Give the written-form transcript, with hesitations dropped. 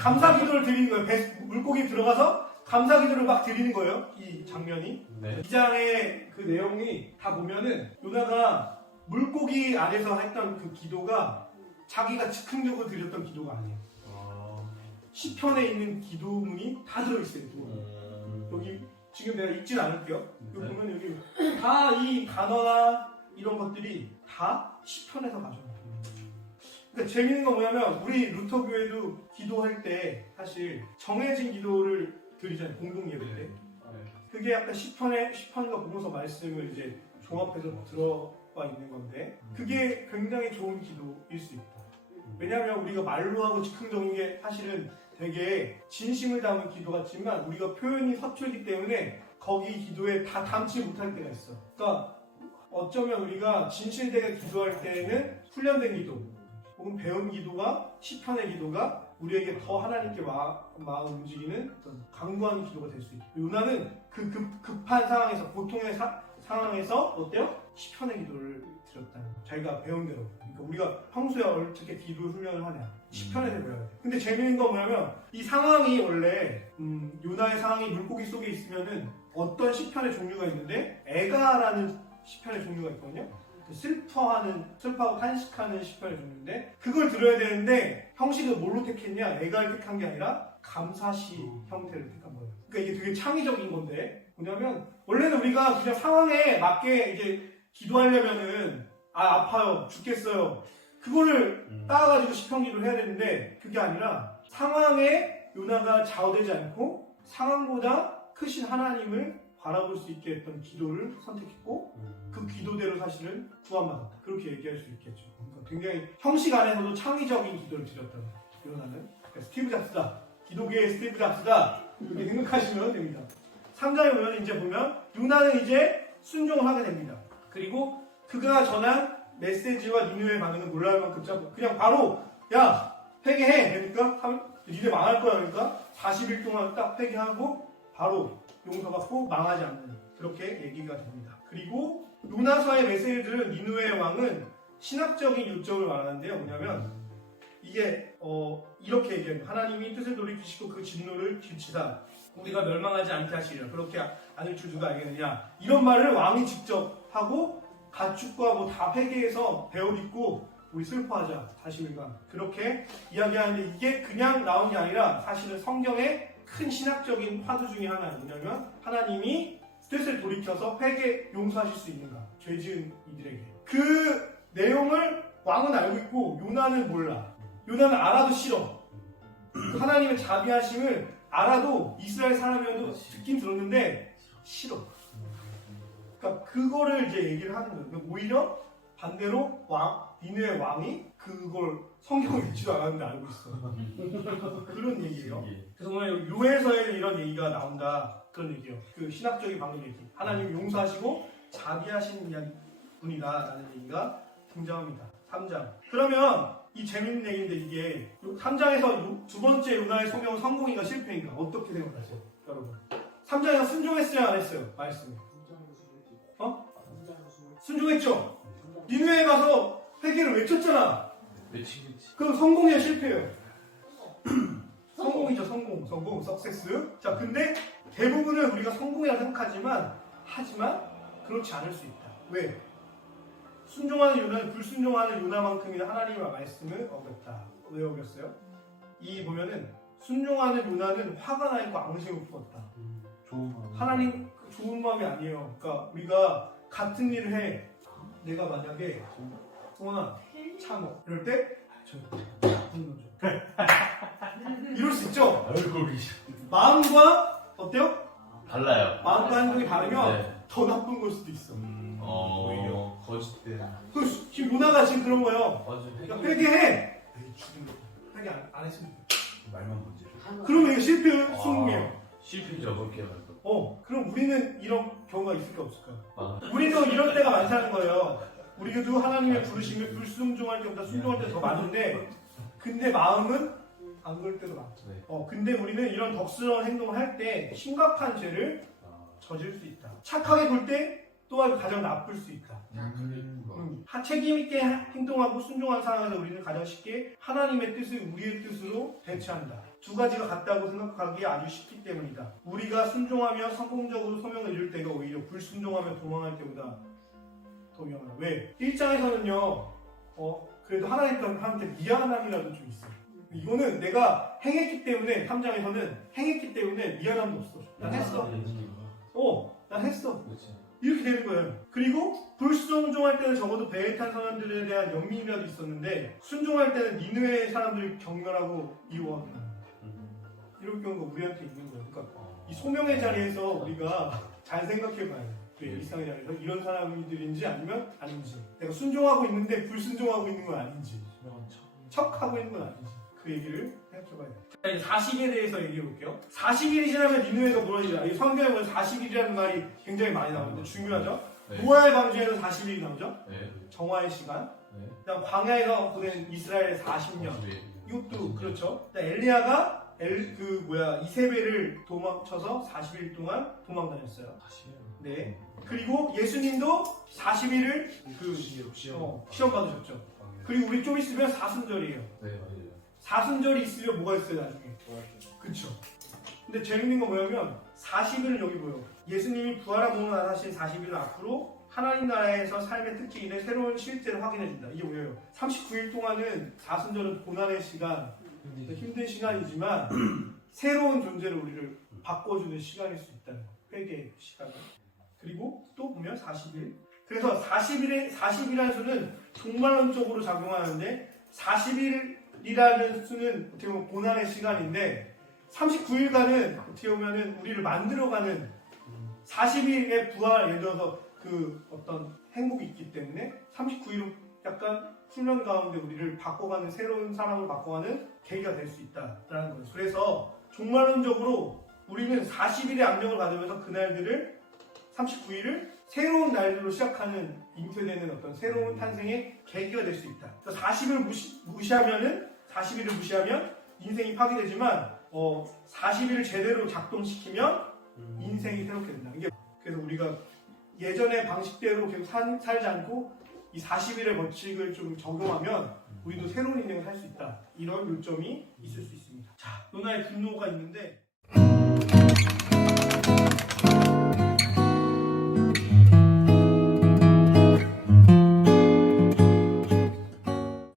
감사 기도를 드리는 거예요. 물고기 들어가서 감사 기도를 막 드리는 거예요. 이 장면이. 네. 2장의 그 내용이 다 보면은 요나가 물고기 안에서 했던 그 기도가 자기가 즉흥적으로 드렸던 기도가 아니에요. 시편에 있는 기도문이 다 들어있어요. 여기 지금 내가 읽진 않을게요. 여기 보면 여기 다 이 단어나 이런 것들이 다 시편에서 가져와요. 그러니까 재밌는 건 뭐냐면 우리 루터 교회도 기도할 때 사실 정해진 기도를 드리잖아요. 공동 예배 때. 그게 약간 시편과 보면서 말씀을 이제 종합해서 들어와 있는 건데 그게 굉장히 좋은 기도일 수 있다. 왜냐하면 우리가 말로 하고 즉흥적인 게 사실은 되게 진심을 담은 기도 같지만 우리가 표현이 서툴기 때문에 거기 기도에 다 담지 못할 때가 있어. 그러니까 어쩌면 우리가 진실되게 기도할 때에는 훈련된 기도 혹은 배운 기도가 시편의 기도가 우리에게 더 하나님께 마음 움직이는 어떤 강구하는 기도가 될 수 있다. 요나는 그 급한 상황에서 고통의 상황에서 어때요? 시편의 기도를 드렸다. 자기가 배운 대로. 그러니까 우리가 평소에 어떻게 기도 훈련을 하냐. 시편에서 배워야 돼. 근데 재미있는 건 뭐냐면 이 상황이 원래 요나의 상황이 물고기 속에 있으면은 어떤 시편의 종류가 있는데 애가라는 시편의 종류가 있거든요. 슬퍼하고 탄식하는 시편의 종류인데 그걸 들어야 되는데 형식을 뭘로 택했냐? 애가를 택한 게 아니라 감사시 형태를 택한 거예요. 그러니까 이게 되게 창의적인 건데 뭐냐면 원래는 우리가 그냥 상황에 맞게 이제 기도하려면은 아파요 죽겠어요 그거를 따가지고 시편 기도를 해야 되는데 그게 아니라 상황에 요나가 좌우되지 않고 상황보다 크신 하나님을 바라볼 수 있게 했던 기도를 선택했고 그 기도대로 사실은 구원받았다. 그렇게 얘기할 수 있겠죠. 그러니까 굉장히 형식 안에서도 창의적인 기도를 드렸다는 요나는. 스티브 잡스다. 기도계의 스티브 잡스다. 이렇게 생각하시면 됩니다. 3장에 보면 이제 요나는 이제 순종을 하게 됩니다. 그리고 그가 전한 메시지와 니느웨의 반응은 놀라울 만큼 짧고 그냥 바로 야 회개해 그러니까 니네 망할 거야 그러니까 40일 동안 딱 회개하고 바로 용서받고 망하지 않는 그렇게 얘기가 됩니다. 그리고 요나서의 메시지들은 니느웨의 왕은 신학적인 요점을 말하는데요. 뭐냐면 이게 이렇게 얘기합니다. 하나님이 뜻을 돌이키시고 그 진노를 길치사 우리가 멸망하지 않게 하시리라. 그렇게 않을 줄 누가 알겠느냐. 이런 말을 왕이 직접 하고 가축과 뭐 다 회개해서 배옷 입고 우리 슬퍼하자 40일간 그렇게 이야기하는데 이게 그냥 나온 게 아니라 사실은 성경의 큰 신학적인 화두 중에 하나는 뭐냐면 하나님이 뜻을 돌이켜서 회개 용서하실 수 있는가 죄 지은 이들에게 그 내용을 왕은 알고 있고 요나는 몰라. 요나는 알아도 싫어. 하나님의 자비하심을 알아도 이스라엘 사람이어도 듣긴 들었는데 싫어. 그러니까 그거를 이제 얘기를 하는 거예요. 그러니까 오히려 반대로 니느웨의 왕이 그걸 성경을 읽지도 않았는데 알고 있어. 그런 얘기예요. 그래서 오늘 요해서에는 이런 얘기가 나온다. 그런 얘기예요. 그 신학적인 방금 얘기. 하나님이 용서하시고 자비하시는 분이다라는 얘기가 등장합니다. 3장. 그러면 이 재밌는 얘기인데 이게 3장에서 두 번째 요나의 소명은 성공인가 실패인가? 어떻게 생각하세요? 여러분. 3장에서 순종했어요? 안 했어요? 말씀에. 순종했죠? 니느웨에 가서 회개를 외쳤잖아. 외치겠지. 그럼 성공이야 실패예요? 성공이죠. 성공, 석세스. 자, 근데 대부분은 우리가 성공이라고 생각하지만 그렇지 않을 수 있다. 왜? 순종하는 요나는 불순종하는 요나만큼이나 하나님의 말씀을 어겼다. 왜 어겼어요? 이 보면은 순종하는 요나는 화가 나 있고 앙심을 품었다. 좋은 마음. 하나님 좋은 마음이 아니에요. 그러니까 우리가 같은 일을 해. 내가 만약에 성원아 참어 이럴 때 나쁜 거죠. 이럴 수 있죠. 아이고 마음과 어때요? 달라요. 마음과 행동이 다르면 더 나쁜 걸 수도 있어. 오히려 거짓대. 지금 요나가 지금 그런 거예요. 맞아. 그러니까 회개해. 회개 안 했으면 말만 문제. 그러면 이거 실패 성공이에요. 실패죠 그렇게 말도. 그럼 우리는 이런 경우가 있을까 없을까? 아. 우리도 이런 때가 많다는 거예요. 우리도 하나님의 부르심을 불순종할 때보다 순종할 때가 더 많은데 근데 마음은 안 그럴 때도 많죠. 네. 근데 우리는 이런 덕스러운 행동을 할 때 심각한 죄를 저질 수 있다. 착하게 굴 때 또한 가장 나쁠 수 있다. 책임 있게 행동하고 순종한 상황에서 우리는 가장 쉽게 하나님의 뜻을 우리의 뜻으로 대체한다. 두 가지가 같다고 생각하기 아주 쉽기 때문이다. 우리가 순종하며 성공적으로 소명을 이룰 때가 오히려 불순종하며 도망할 때보다 더 위험하다. 왜? 1장에서는요 그래도 하나님한테 미안함이라도 좀 있어요. 이거는 내가 행했기 때문에 3장에서는 행했기 때문에 미안함도 없어. 난 했어. 난 했어. 이렇게 되는 거예요. 그리고 불순종할 때는 적어도 배에 탄 사람들에 대한 연민이라도 있었는데 순종할 때는 니느웨의 사람들을 경멸하고 이용하고 이런 경우가 우리한테 있는 거예요. 그러니까 이 소명의 자리에서 우리가 잘 생각해봐야 돼요. 일상의 자리에서 이런 사람들인지 아니면 아닌지, 내가 순종하고 있는데 불순종하고 있는 건 아닌지, 척하고 있는 건 아닌지, 그 얘기를 생각해봐야 돼요. 자, 이제 40일에 대해서 얘기해 볼게요. 40일이 지나면 니느웨가 무너지라. 이 성경에 보면 40일이라는 말이 굉장히 많이 나오는데 중요하죠. 노아의 방주에는 40일이 나오죠. 정화의 시간. 그다음 광야에서 보낸 이스라엘의 40년. 이것도 그렇죠. 엘리야가 이세벨을 도망쳐서 40일 동안 도망 다녔어요. 네. 그리고 예수님도 40일을 시험 받으셨죠. 그리고 우리 좀 있으면 사순절이에요. 사순절이 있으면 뭐가 있어요 나중에? 그쵸. 근데 재밌는 건 뭐냐면 40일은 여기 보여. 예수님이 부활하고 나사신 40일 앞으로 하나님 나라에서 삶의 특징인데 새로운 실제를 확인해준다. 이게 뭐예요? 39일 동안은 사순절은 고난의 시간, 힘든 시간이지만 새로운 존재로 우리를 바꿔주는 시간일 수 있다는 거예요. 회개의 시간을. 그리고 또 보면 40일. 그래서 40일이라는 수는 종말론적으로 작용하는데 40일이라는 수는 어떻게 보면 고난의 시간인데 39일간은 어떻게 보면 우리를 만들어가는 40일의 부활, 예를 들어서 그 어떤 행복이 있기 때문에 39일은 약간 훈련 가운데 우리를 바꿔가는, 새로운 사람을 바꿔가는 계기가 될 수 있다라는 거예요. 그래서 종말론적으로 우리는 40일의 악령을 받으면서 그날들을 39일을 새로운 날들로 시작하는, 잉태되는 어떤 새로운 탄생의 계기가 될 수 있다. 40일을 무시하면 인생이 파괴되지만 40일을 제대로 작동시키면 인생이 새롭게 된다. 이게 그래서 우리가 예전의 방식대로 계속 살지 않고 이 40일의 법칙을 좀 적용하면 우리도 새로운 인생을 살 수 있다. 이런 요점이 있을 수 있습니다. 자, 요나의 분노가 있는데